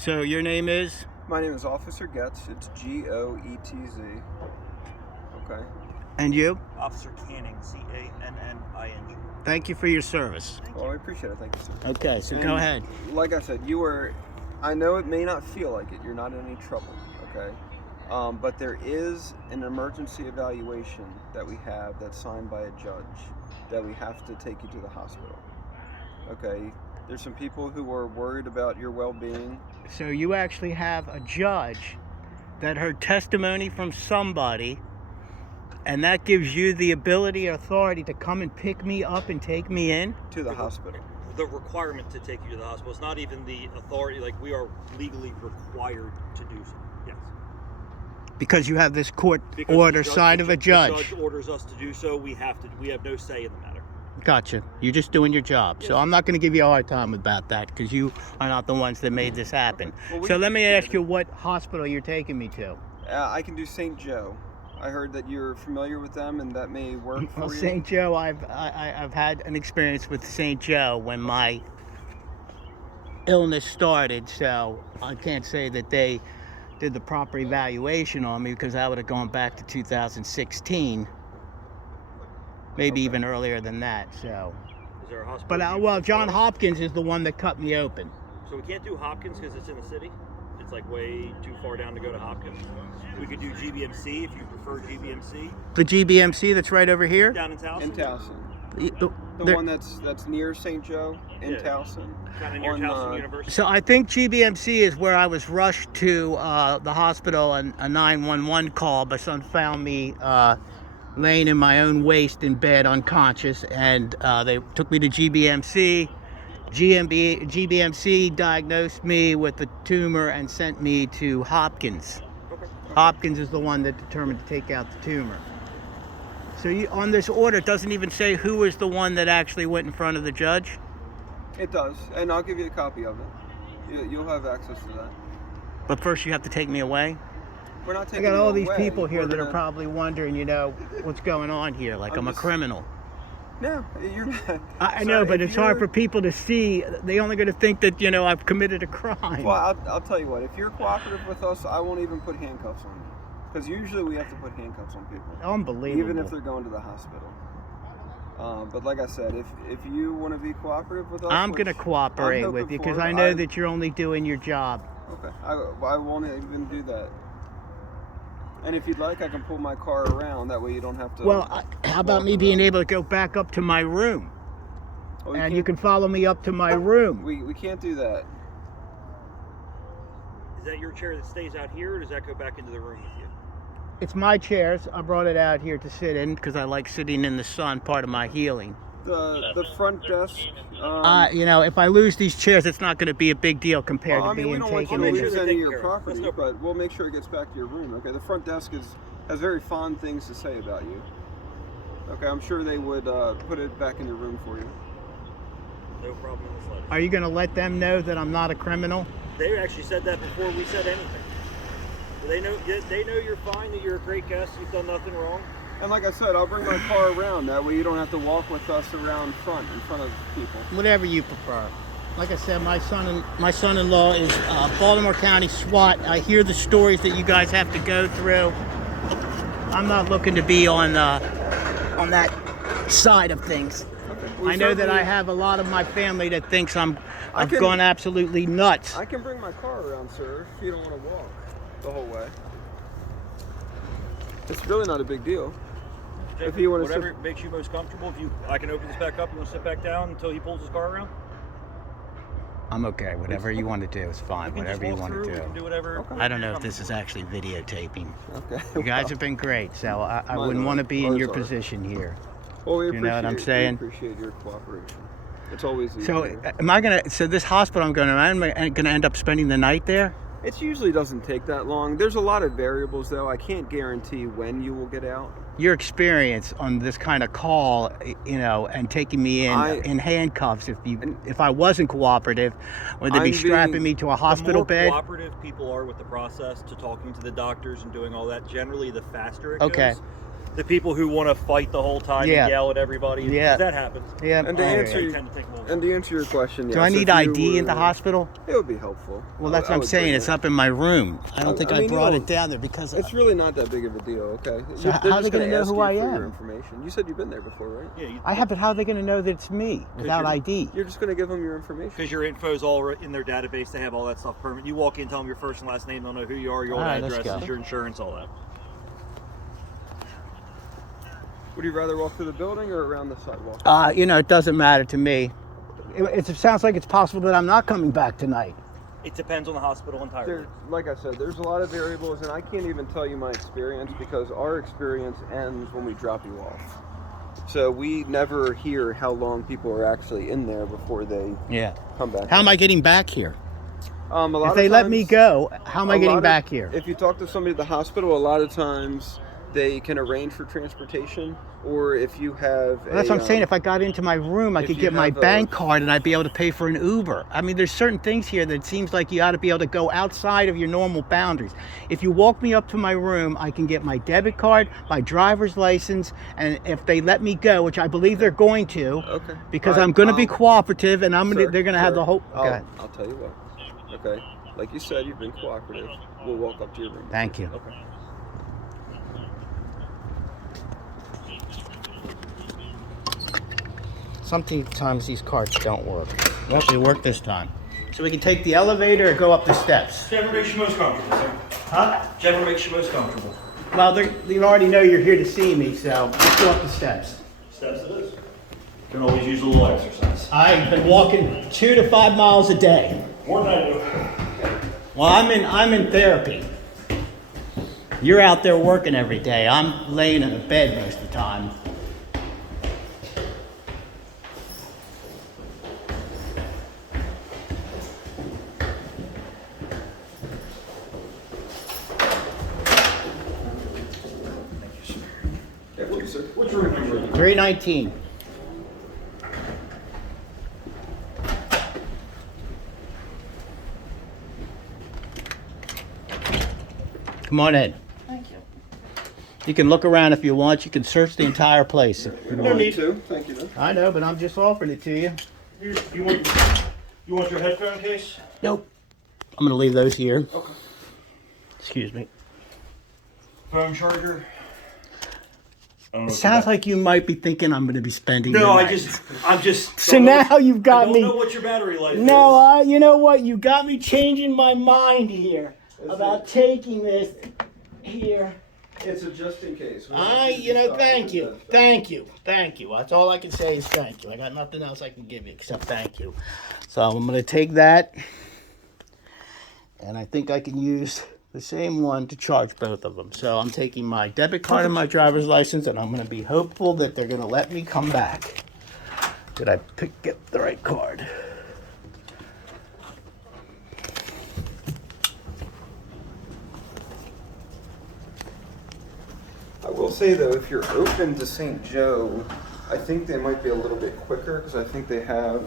So your name is? My name is Officer Getz. It's Goetz. Okay. And you? Officer Canning, Canning. Thank you for your service. Well, I appreciate it. Thank you, sir. Okay, so And go ahead. Like I said, I know it may not feel like it. You're not in any trouble, okay? But there is an emergency evaluation that we have that's signed by a judge that we have to take you to the hospital. Okay? There's some people who are worried about your well-being. So you actually have a judge that heard testimony from somebody, and that gives you the ability or authority to come and pick me up and take me in? To the hospital. The requirement to take you to the hospital. It's not even the authority, like we are legally required to do so. Yes. Because you have this court Because order the judge- signed of a The judge. judge orders us to do so. We have no say in the matter. Gotcha. You're just doing your job. So Yes. I'm not going to give you a hard time about that because you are not the ones that made this happen. Well, So let me ask you what hospital you're taking me to. I can do St. Joe. I heard that you're familiar with them and that may work for Well, you. St. Joe, I've had an experience with St. Joe when my illness started, so I can't say that they did the proper evaluation on me because I would have gone back to 2016, maybe Okay. even earlier than that. So, Is there a hospital? but you well, John prefer? Hopkins is the one that cut me open. So we can't do Hopkins because it's in the city. It's like way too far down to go to Hopkins. We could do GBMC if you prefer GBMC. The GBMC that's right over here. Down in Towson. In Towson. The- The there- one that's near St. Joe in Yeah. Towson. Kind of near on, Towson University. So I think GBMC is where I was rushed to the hospital, and a 911 call. My son found me laying in my own waste in bed, unconscious, and they took me to GBMC. GBMC diagnosed me with a tumor and sent me to Hopkins. Okay. Hopkins is the one that determined to take out the tumor. So on this order, it doesn't even say who was the one that actually went in front of the judge? It does, and I'll give you a copy of it. You'll have access to that. But first you have to take me away? We're not I taking got you all these away. people here We're that are gonna- probably wondering, what's going on here, like I'm a just- criminal. No, you're not. I So know, but if it's hard you're- for people to see. They only going to think that, I've committed a crime. Well, I'll tell you what. If you're cooperative with us, I won't even put handcuffs on you. Because usually we have to put handcuffs on people. Unbelievable. Even if they're going to the hospital. But like I said, if you want to be cooperative with us, I'm going to which cooperate I'm with hoping you because for, I know that you're only doing your job. Okay, I won't even do that. And if you'd like, I can pull my car around. That way you don't have to. Well, how about walk me being around. able to go back up to my room? Oh, And you can follow me up to my room. We can't do that. Is that your chair that stays out here, or does that go back into the room with you? It's my chairs. I brought it out here to sit in because I like sitting in the sun, part of my healing. The front desk. If I lose these chairs, it's not going to be a big deal compared Well, to I mean, we being don't want you taken to in. make lose sure any they of take your care of it. property, That's no but we'll make sure it gets back to your room. Okay, the front desk has very fond things to say about you. Okay, I'm sure they would put it back in your room for you. No problem in the slightest. Are you going to let them know that I'm not a criminal? They actually said that before we said anything. They know you're fine, that you're a great guest, you've done nothing wrong. And like I said, I'll bring my car around. That way you don't have to walk with us around in front of people. Whatever you prefer. Like I said, my son-in-law is Baltimore County SWAT. I hear the stories that you guys have to go through. I'm not looking to be on that side of things. We I know that I certainly- have a lot of my family that thinks I've can- gone absolutely nuts. I can bring my car around, sir, if you don't want to walk the whole way. It's really not a big deal. If you want to Whatever makes you most comfortable. I can open this back up. You want to sit back down until he pulls his car around? I'm okay. Whatever you want to do is fine. We can just Whatever you walk want through, to we can do do. whatever. Okay. I don't know if this is actually videotaping. Okay. You guys have been great, so I Mine wouldn't are. want to be in Ours your are. position here. Well, we You appreciate, know what I'm saying? We appreciate your cooperation. It's always easier. So this hospital I'm going to, am I going to end up spending the night there? It usually doesn't take that long. There's a lot of variables, though. I can't guarantee when you will get out. Your experience on this kind of call, and taking me in handcuffs, if I wasn't cooperative, would they be I'm strapping being- me to a The hospital more bed? cooperative people are with the process, to talking to the doctors and doing all that, generally the faster it Okay. goes. The people who want to fight the whole time Yeah. and yell at everybody. Yeah. That happens. Yeah. And to I hear answer you. They tend to take a little And to answer your question, yes, Do I if need you ID at the were- hospital? It would be helpful. Well, that's I what I'm would saying. bring It's it. up in my room. I don't think I mean, brought you'll- it down there because It's really not that big of a deal, okay? So They're how are they just gonna gonna know ask who you I for am? your information. You said you've been there before, right? Yeah, I have, but how are they going to know that it's me without ID? You're just gonna give them your information. because your info's all in their database. They have all that stuff permanent. You walk in, tell them your first and last name. They'll know who you are, your old All right, let's addresses, go. your insurance, all that. Would you rather walk through the building or around the sidewalk? It doesn't matter to me. It sounds like it's possible that I'm not coming back tonight. It depends on the hospital entirely. Like I said, there's a lot of variables, and I can't even tell you my experience because our experience ends when we drop you off. So we never hear how long people are actually in there before they come back. How am I getting back here? A lot If of they let me times- go, how am I a lot getting of- back here? If you talk to somebody at the hospital, a lot of times they can arrange for transportation, or if you have That's what I'm saying. If I got into my room, I if could you get my have a- bank card and I'd be able to pay for an Uber. I mean, there's certain things here that seems like you ought to be able to go outside of your normal boundaries. If you walk me up to my room, I can get my debit card, my driver's license, and if they let me go, which I believe they're going to, Okay. because All right, I'm going to be cooperative and sir, they're going to have the whole. Okay. I'll tell you what. Okay. Like you said, you've been cooperative. We'll walk up to your room. Thank you. Okay. Sometimes these cards don't work. Well, they work this time. So we can take the elevator or go up the steps. Whichever makes you most comfortable, sir. Huh? Whichever makes you most comfortable. Well, they already know you're here to see me, so let's go up the steps. Steps it is. You can always use a little exercise. I've been walking 2 to 5 miles a day. More than I do. Well, I'm in therapy. You're out there working every day. I'm laying in a bed most of the time. Careful, sir. Which room are you in? 319. Come on in. Thank you. You can look around if you want. You can search the entire place if you No want. need to. Thank you, though. I know, but I'm just offering it to you. Here, you want your headphone case? Nope. I'm gonna leave those here. Okay. Excuse me. Phone charger? It sounds like you might be thinking I'm gonna be spending. No, your I'm night. just. So now you've got I me. don't know what your battery life is. No, you know what? You got me changing my mind here about taking this here. It's a just in case. Thank you. Thank you. That's all I can say is thank you. I got nothing else I can give you except thank you. So I'm going to take that, and I think I can use the same one to charge both of them. So I'm taking my debit card and my driver's license, and I'm going to be hopeful that they're going to let me come back. Did I get the right card? I will say though, if you're open to St. Joe, I think they might be a little bit quicker because I think they have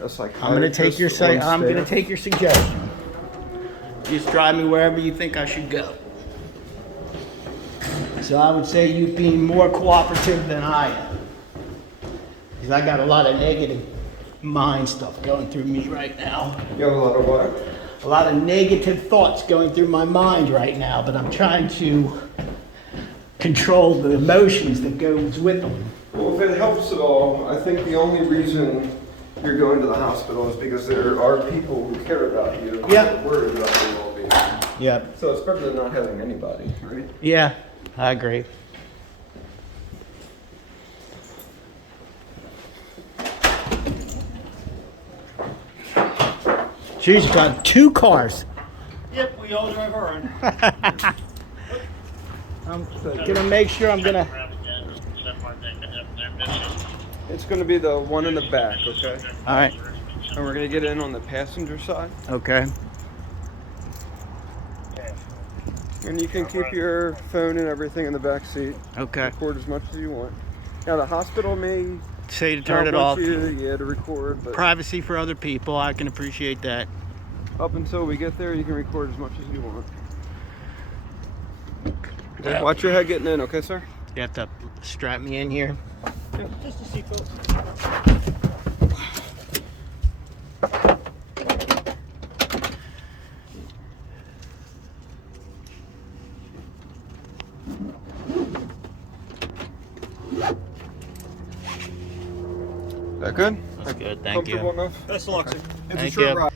a psychiatrist. I'm going to take your suggestion. Just drive me wherever you think I should go. So I would say you being more cooperative than I am. Because I got a lot of negative mind stuff going through me right now. You have a lot of what? A lot of negative thoughts going through my mind right now, but I'm trying to control the emotions that goes with them. Well, if it helps at all, I think the only reason you're going to the hospital is because there are people who care about you. Yeah. And are worried about your well-being. Yep. So it's better than not having anybody, right? Yeah, I agree. She's got 2 cars. Yep, we all drive our own. I'm gonna make sure I'm gonna. It's going to be the one in the back, okay? All right. And we're going to get in on the passenger side. Okay. And you can keep your phone and everything in the back seat. Okay. Record as much as you want. Now the hospital may Say to turn not it want off. you, to record, but Privacy for other people. I can appreciate that. up until we get there, you can record as much as you want. Okay, Yeah. watch your head getting in, okay, sir? You have to strap me in here. Yeah, just a seatbelt. That good? That's good, thank you. Comfortable enough? Best of luck, Okay. sir. It's Thank a short you. ride.